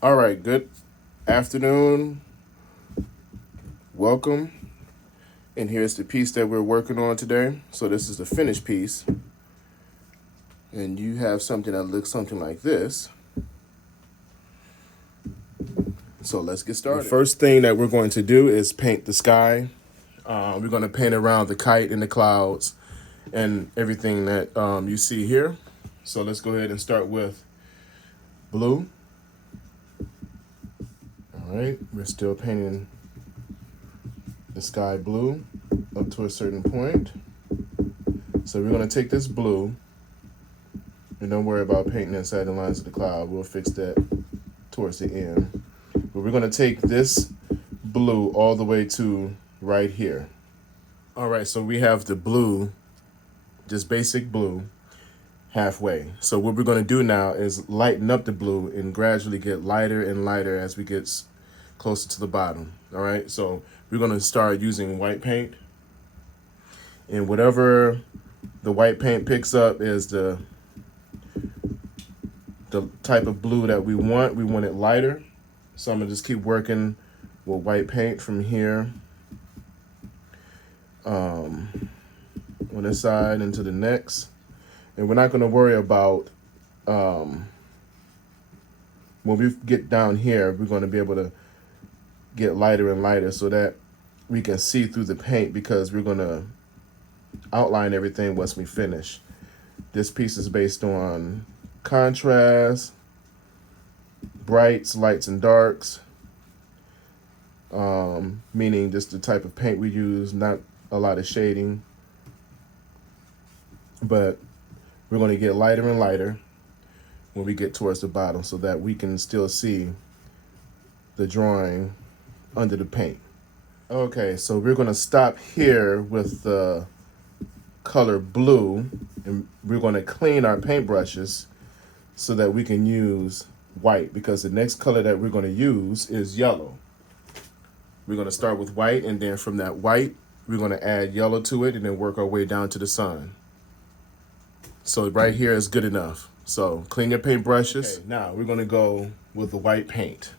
All right, good afternoon. Welcome. And here's the piece that we're working on today. So this is the finished piece. And you have something that looks something like this. So let's get started. The first thing that we're going to do is paint the sky. We're going to paint around the kite and the clouds and everything that you see here. So let's go ahead and start with blue. All right, we're still painting the sky blue up to a certain point. So we're going to take this blue, and don't worry about painting inside the lines of the cloud. We'll fix that towards the end. But we're going to take this blue all the way to right here. All right, so we have the blue, just basic blue, halfway. So what we're going to do now is lighten up the blue and gradually get lighter and lighter as we get closer to the bottom. All right, so we're going to start using white paint. And whatever the white paint picks up is the type of blue that we want. We want it lighter. So I'm going to just keep working with white paint from here on this side into the next. And we're not going to worry about when we get down here, we're going to be able to get lighter and lighter so that we can see through the paint, because we're going to outline everything once we finish. This piece is based on contrast, brights, lights, and darks, meaning just the type of paint we use, not a lot of shading. But we're going to get lighter and lighter when we get towards the bottom so that we can still see the drawing under the paint. Okay, so we're going to stop here with the color blue, and we're going to clean our paintbrushes so that we can use white, because the next color that we're going to use is yellow. We're going to start with white, and then from that white, we're going to add yellow to it and then work our way down to the sun. So right here is good enough. So clean your paintbrushes. Okay, now we're going to go with the white paint.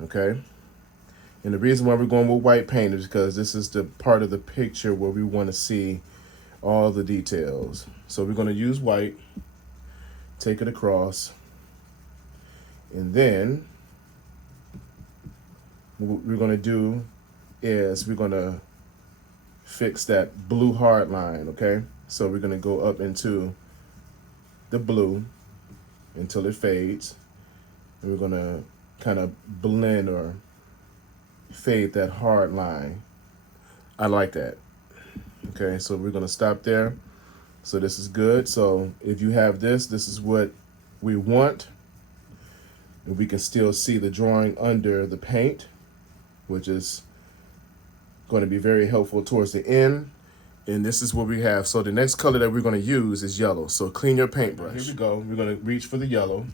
Okay? And the reason why we're going with white paint is because this is the part of the picture where we want to see all the details. So we're going to use white, take it across, and then what we're going to do is we're going to fix that blue hard line, okay? So we're going to go up into the blue until it fades. And we're going to kind of blend or fade that hard line. I like that. Okay, so we're going to stop there. So this is good. So if you have this, this is what we want. And we can still see the drawing under the paint, which is going to be very helpful towards the end. And this is what we have. So the next color that we're going to use is yellow. So clean your paintbrush. Here we go. We're going to reach for the yellow.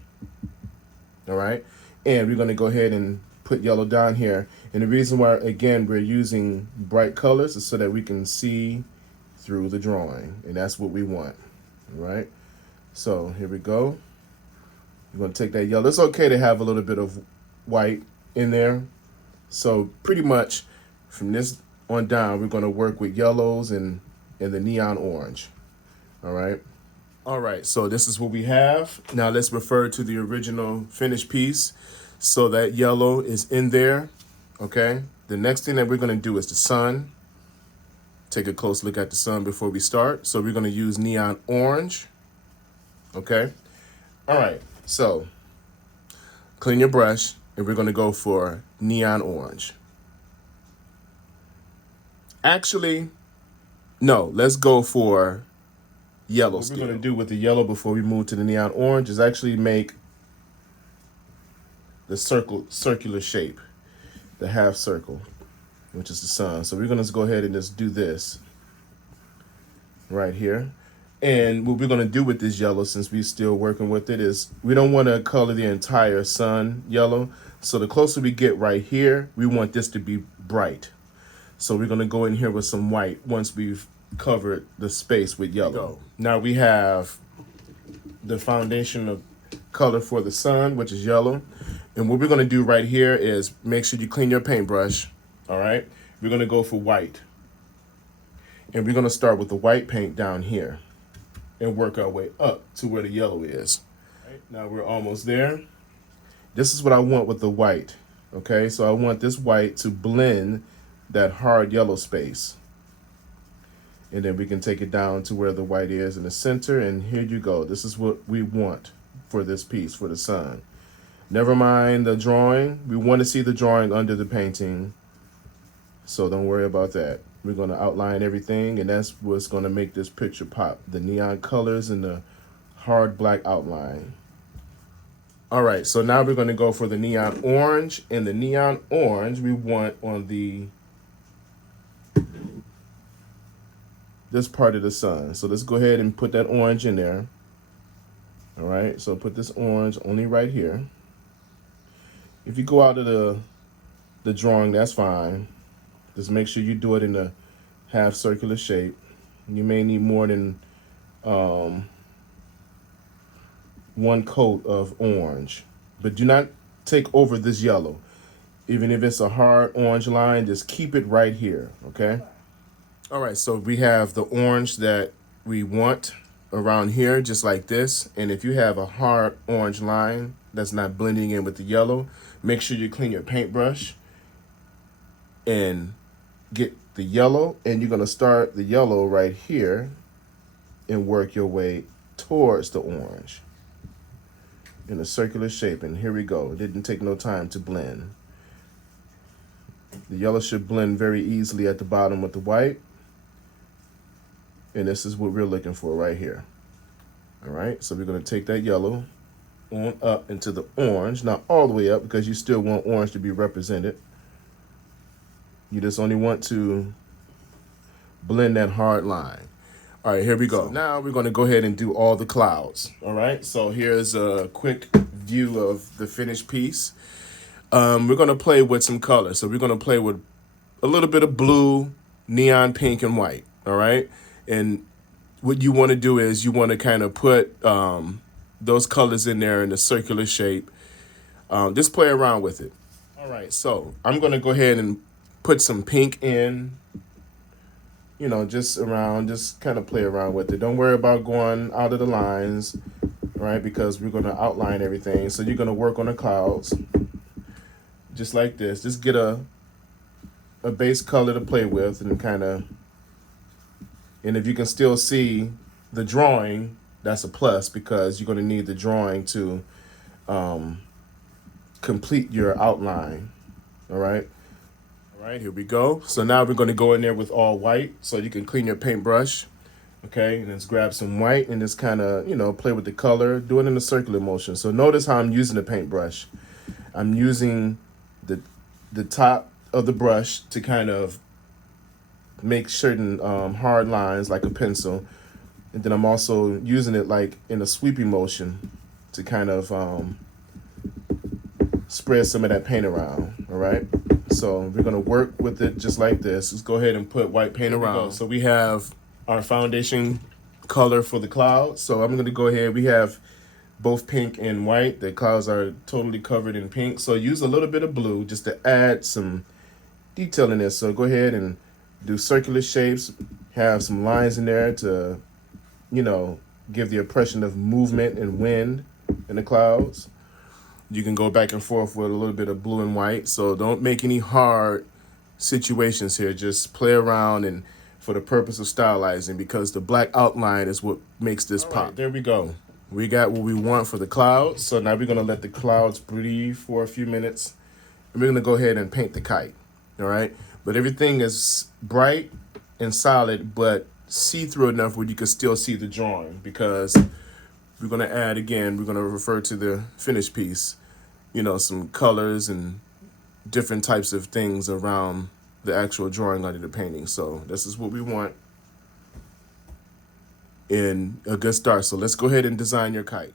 All right. And we're going to go ahead and put yellow down here. And the reason why, again, we're using bright colors is so that we can see through the drawing. And that's what we want. All right. So here we go. We're going to take that yellow. It's okay to have a little bit of white in there. So pretty much from this on down, we're going to work with yellows and the neon orange. All right. All right. So this is what we have. Now let's refer to the original finished piece. So that yellow is in there. Okay. The next thing that we're going to do is the sun. Take a close look at the sun before we start. So we're going to use neon orange. Okay. All right. So clean your brush, and we're going to go for neon orange. Actually, no, let's go for yellow. What we're going to do with the yellow before we move to the neon orange is actually make the circular shape, the half circle, which is the sun. So we're going to go ahead and just do this right here. And what we're going to do with this yellow, since we're still working with it, is we don't want to color the entire sun yellow. So the closer we get right here, we want this to be bright. So we're going to go in here with some white once we've covered the space with yellow. Now we have the foundation of color for the sun, which is yellow. And what we're going to do right here is make sure you clean your paintbrush. All right. We're going to go for white. And we're going to start with the white paint down here and work our way up to where the yellow is. All right, now we're almost there. This is what I want with the white. Okay, so I want this white to blend that hard yellow space. And then we can take it down to where the white is in the center. And here you go. This is what we want for this piece, for the sun. Never mind the drawing. We want to see the drawing under the painting. So don't worry about that. We're going to outline everything, and that's what's going to make this picture pop. The neon colors and the hard black outline. All right, so now we're going to go for the neon orange. And the neon orange we want on this part of the sun. So let's go ahead and put that orange in there. All right, so put this orange only right here. If you go out of the drawing, that's fine. Just make sure you do it in a half circular shape. You may need more than one coat of orange, but do not take over this yellow. Even if it's a hard orange line, just keep it right here, okay? All right, so we have the orange that we want around here, just like this. And if you have a hard orange line that's not blending in with the yellow, make sure you clean your paintbrush and get the yellow, and you're gonna start the yellow right here and work your way towards the orange in a circular shape. And here we go. It didn't take no time to blend. The yellow should blend very easily at the bottom with the white. And this is what we're looking for right here. All right, so we're gonna take that yellow on up into the orange, not all the way up because you still want orange to be represented. You just only want to blend that hard line. All right, here we go. So now we're going to go ahead and do all the clouds. All right, so here's a quick view of the finished piece. We're going to play with some color. So we're going to play with a little bit of blue, neon pink, and white. All right, and what you want to do is you want to kind of put those colors in there in a circular shape. Just play around with it. All right, so I'm going to go ahead and put some pink in, you know, just around, just kind of play around with it. Don't worry about going out of the lines, right? Because we're going to outline everything. So you're going to work on the clouds just like this. Just get a base color to play with and kind of, and if you can still see the drawing, that's a plus because you're going to need the drawing to complete your outline. All right. All right, here we go. So now we're going to go in there with all white so you can clean your paintbrush. Okay, and just grab some white and just kind of, you know, play with the color. Do it in a circular motion. So notice how I'm using the paintbrush. I'm using the top of the brush to kind of make certain hard lines like a pencil. And then I'm also using it like in a sweeping motion to kind of spread some of that paint around. All right. So we're going to work with it just like this. Let's go ahead and put white paint around. So we have our foundation color for the clouds. So I'm going to go ahead. We have both pink and white. The clouds are totally covered in pink. So use a little bit of blue just to add some detail in this. So go ahead and do circular shapes. Have some lines in there to, you know, give the impression of movement and wind in the clouds. You can go back and forth with a little bit of blue and white. So don't make any hard situations here. Just play around and for the purpose of stylizing, because the black outline is what makes this pop. Right, there we go. We got what we want for the clouds. So now we're going to let the clouds breathe for a few minutes. And we're going to go ahead and paint the kite. All right. But everything is bright and solid, but see-through enough where you can still see the drawing, because we're going to add, again, we're going to refer to the finished piece, you know, some colors and different types of things around the actual drawing under the painting. So this is what we want in a good start. So let's go ahead and design your kite.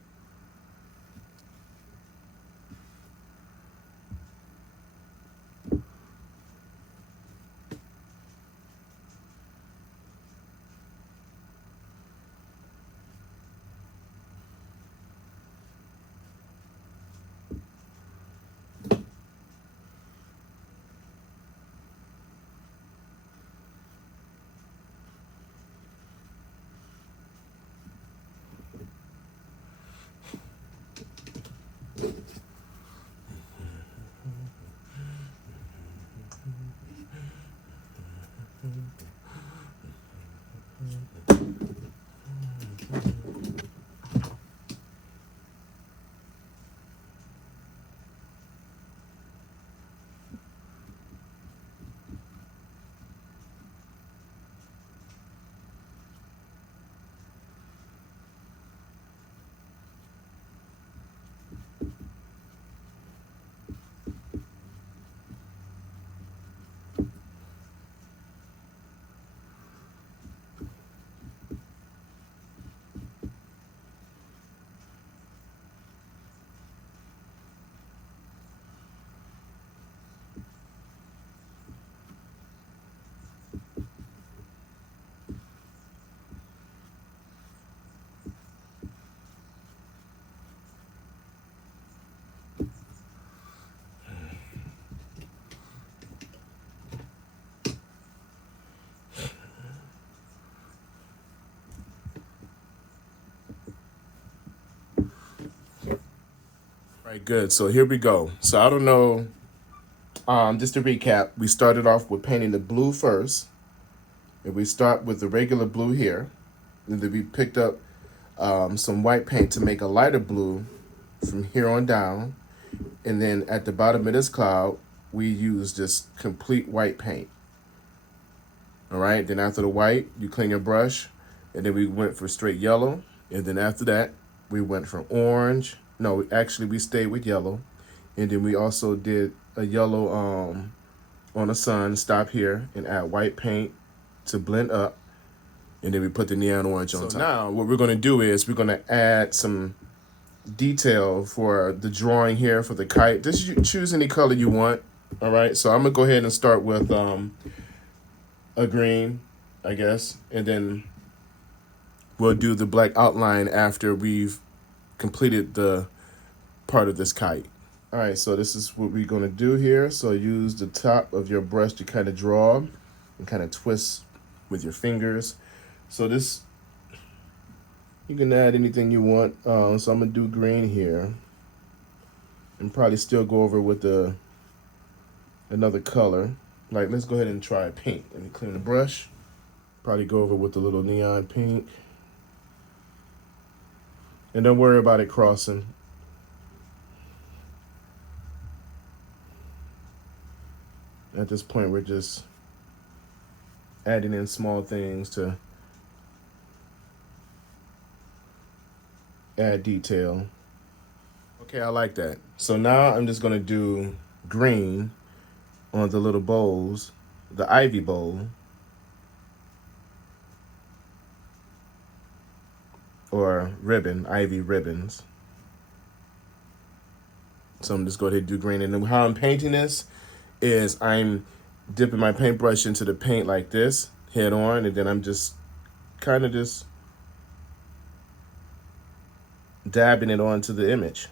All right, good. So here we go. So I don't know. Just to recap, we started off with painting the blue first. And we start with the regular blue here. And then we picked up some white paint to make a lighter blue from here on down. And then at the bottom of this cloud, we used just complete white paint. All right, then after the white, you clean your brush. And then we went for straight yellow. And then after that, we went from orange. No, actually, we stayed with yellow. And then we also did a yellow on the sun, stop here, and add white paint to blend up. And then we put the neon orange on top. Now, what we're going to do is we're going to add some detail for the drawing here for the kite. Just choose any color you want. All right, so I'm going to go ahead and start with a green, I guess. And then we'll do the black outline after we've completed the part of this kite. All right, so this is what we're going to do here. So use the top of your brush to kind of draw and kind of twist with your fingers. So this, you can add anything you want. So I'm going to do green here and probably still go over with another color. Like, let's go ahead and try pink. Let me clean the brush. Probably go over with a little neon pink. And don't worry about it crossing. At this point, we're just adding in small things to add detail. Okay, I like that. So now I'm just gonna do green on the little bowls, the ivy bowl, or ribbon, ivy ribbons. So I'm just going to do green. And then how I'm painting this is I'm dipping my paintbrush into the paint like this, head on, and then I'm just kind of just dabbing it onto the image.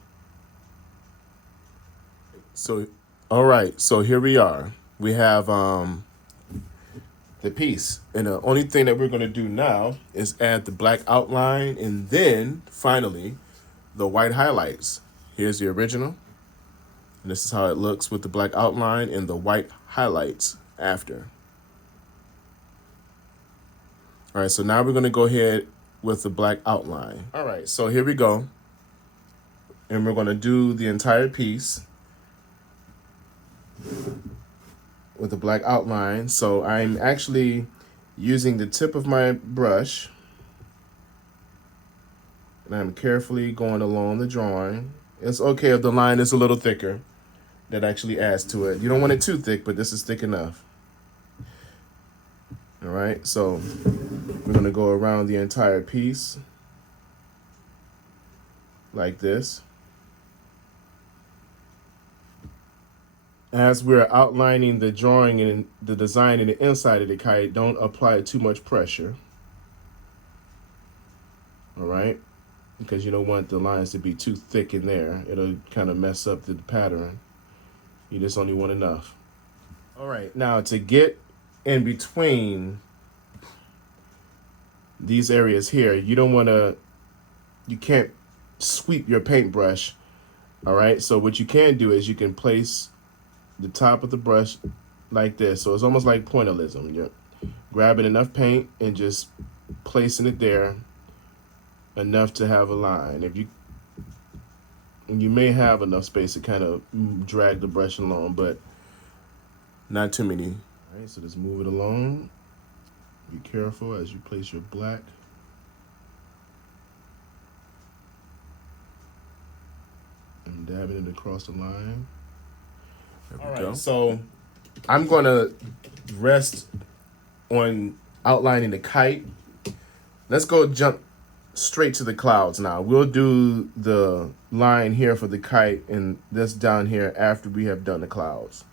So, all right, so here we are. We have the piece. And the only thing that we're going to do now is add the black outline and then, finally, the white highlights. Here's the original. And this is how it looks with the black outline and the white highlights after. All right, so now we're going to go ahead with the black outline. All right, so here we go. And we're going to do the entire piece with the black outline. So I'm actually using the tip of my brush and I'm carefully going along the drawing. It's okay if the line is a little thicker. That actually adds to it. You don't want it too thick, but this is thick enough. All right, so we're gonna go around the entire piece like this. As we're outlining the drawing and the design in the inside of the kite, don't apply too much pressure. All right, because you don't want the lines to be too thick in there. It'll kind of mess up the pattern. You just only want enough. All right, now to get in between these areas here, you can't sweep your paintbrush. All right, so what you can do is you can place the top of the brush like this. So it's almost like pointillism. You're grabbing enough paint and just placing it there enough to have a line. You may have enough space to kind of drag the brush along, but not too many. All right, so just move it along. Be careful as you place your black. And dabbing it across the line. There we go. So I'm gonna rest on outlining the kite. Let's go jump straight to the clouds now. We'll do the line here for the kite and this down here after we have done the clouds.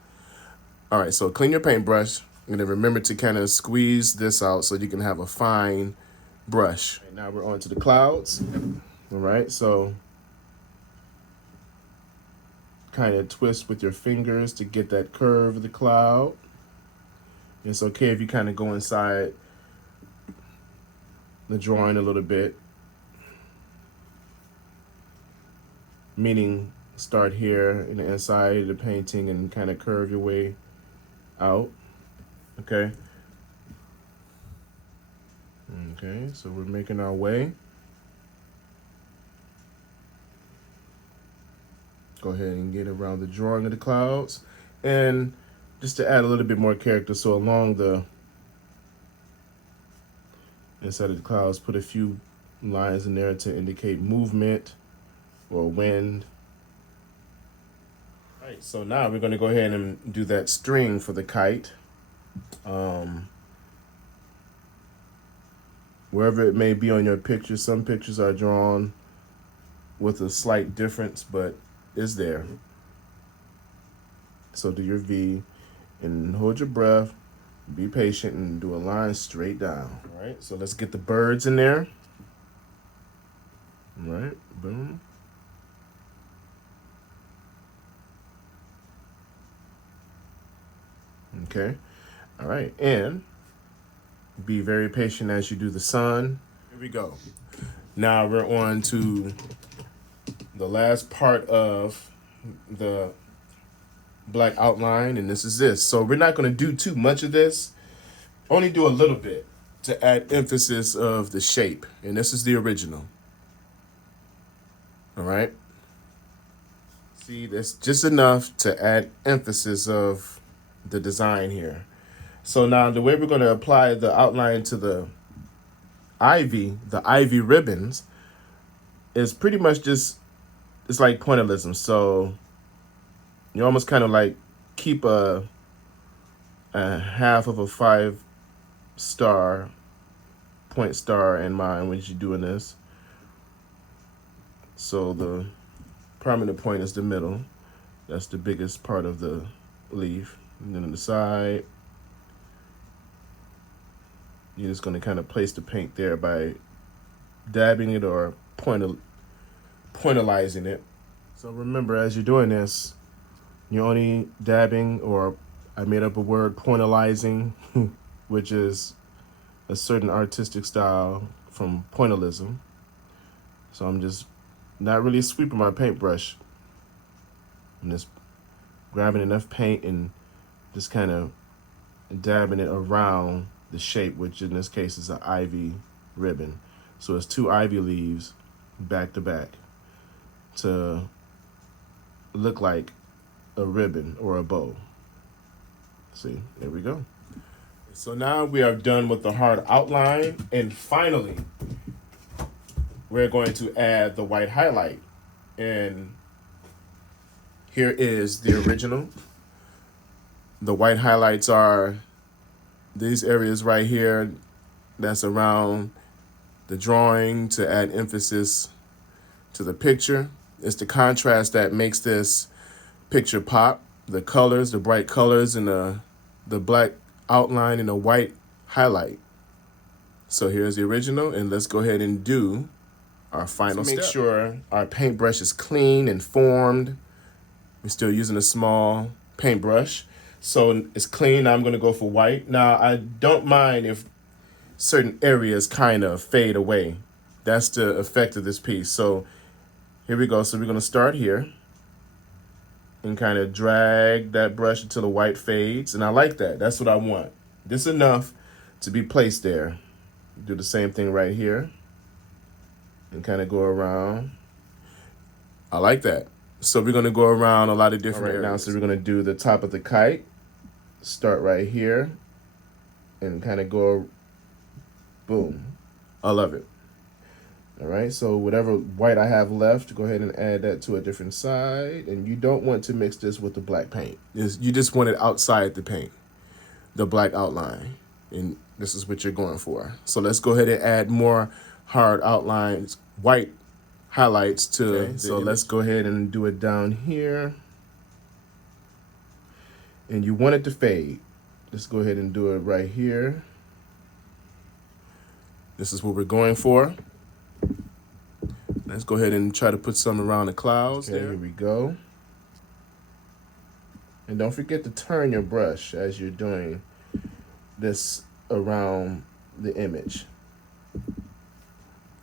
All right, so clean your paintbrush and then remember to kind of squeeze this out so you can have a fine brush. Right, now we're on to the clouds. All right, so kind of twist with your fingers to get that curve of the cloud. It's okay if you kind of go inside the drawing a little bit, meaning start here in the inside of the painting and kind of curve your way out. Okay. Okay, so we're making our way. Go ahead and get around the drawing of the clouds. And just to add a little bit more character, so along the inside of the clouds, put a few lines in there to indicate movement or wind. All right, so now we're going to go ahead and do that string for the kite. Wherever it may be on your picture, some pictures are drawn with a slight difference, but it's there. So do your V and hold your breath, be patient, and do a line straight down. All right, so let's get the birds in there. All right, boom. Okay, all right, and be very patient as you do the sun. Here we go. Now we're on to the last part of the black outline, and this is this. So we're not going to do too much of this, only do a little bit to add emphasis of the shape, and this is the original. All right, see, that's just enough to add emphasis of the design here. So now the way we're going to apply the outline to the ivy ribbons is pretty much just, it's like pointillism. So you almost kind of like keep a half of a 5-star point star in mind when you're doing this. So the prominent point is the middle. That's the biggest part of the leaf. And then on the side, you're just going to kind of place the paint there by dabbing it or pointillizing it. So remember, as you're doing this, you're only dabbing, or I made up a word, pointillizing, which is a certain artistic style from pointillism. So I'm just not really sweeping my paintbrush. I'm just grabbing enough paint and just kind of dabbing it around the shape, which in this case is an ivy ribbon. So it's 2 ivy leaves back to back to look like a ribbon or a bow. See, there we go. So now we are done with the hard outline, and finally we're going to add the white highlight. And here is the original. The white highlights are these areas right here that's around the drawing to add emphasis to the picture. It's the contrast that makes this picture pop. The colors, the bright colors, and the black outline and the white highlight. So here's the original, and let's go ahead and do our final step. Make sure our paintbrush is clean and formed. We're still using a small paintbrush. So it's clean. I'm going to go for white. Now, I don't mind if certain areas kind of fade away. That's the effect of this piece. So here we go. So we're going to start here and kind of drag that brush until the white fades. And I like that. That's what I want. Just enough to be placed there. Do the same thing right here and kind of go around. I like that. So we're going to go around a lot of different areas. Now, so we're going to do the top of the kite. Start right here and kind of go, boom. I love it. All right, so whatever white I have left, go ahead and add that to a different side. And you don't want to mix this with the black paint. You just want it outside the paint, the black outline. And this is what you're going for. So let's go ahead and add more hard outlines, white highlights to so let's go ahead and do it down here. And you want it to fade. Let's go ahead and do it right here. This is what we're going for. Let's go ahead and try to put some around the clouds. Okay, there. Here we go. And don't forget to turn your brush as you're doing this around the image.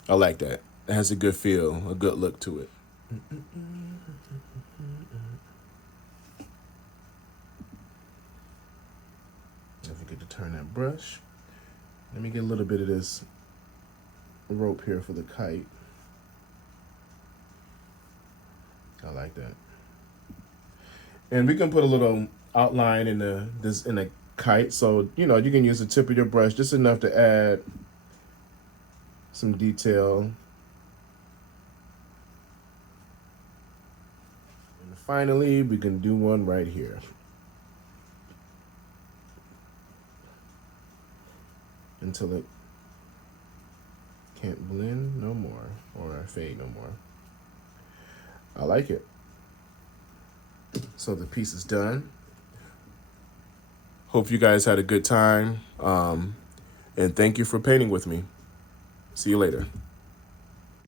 I like that. It has a good feel, a good look to it. turn that brush. Let me get a little bit of this rope here for the kite. I like that. And we can put a little outline in the kite, so you know you can use the tip of your brush just enough to add some detail. And finally, we can do one right here. Until it can't blend no more or fade no more. I like it. So the piece is done. Hope you guys had a good time. And thank you for painting with me. See you later.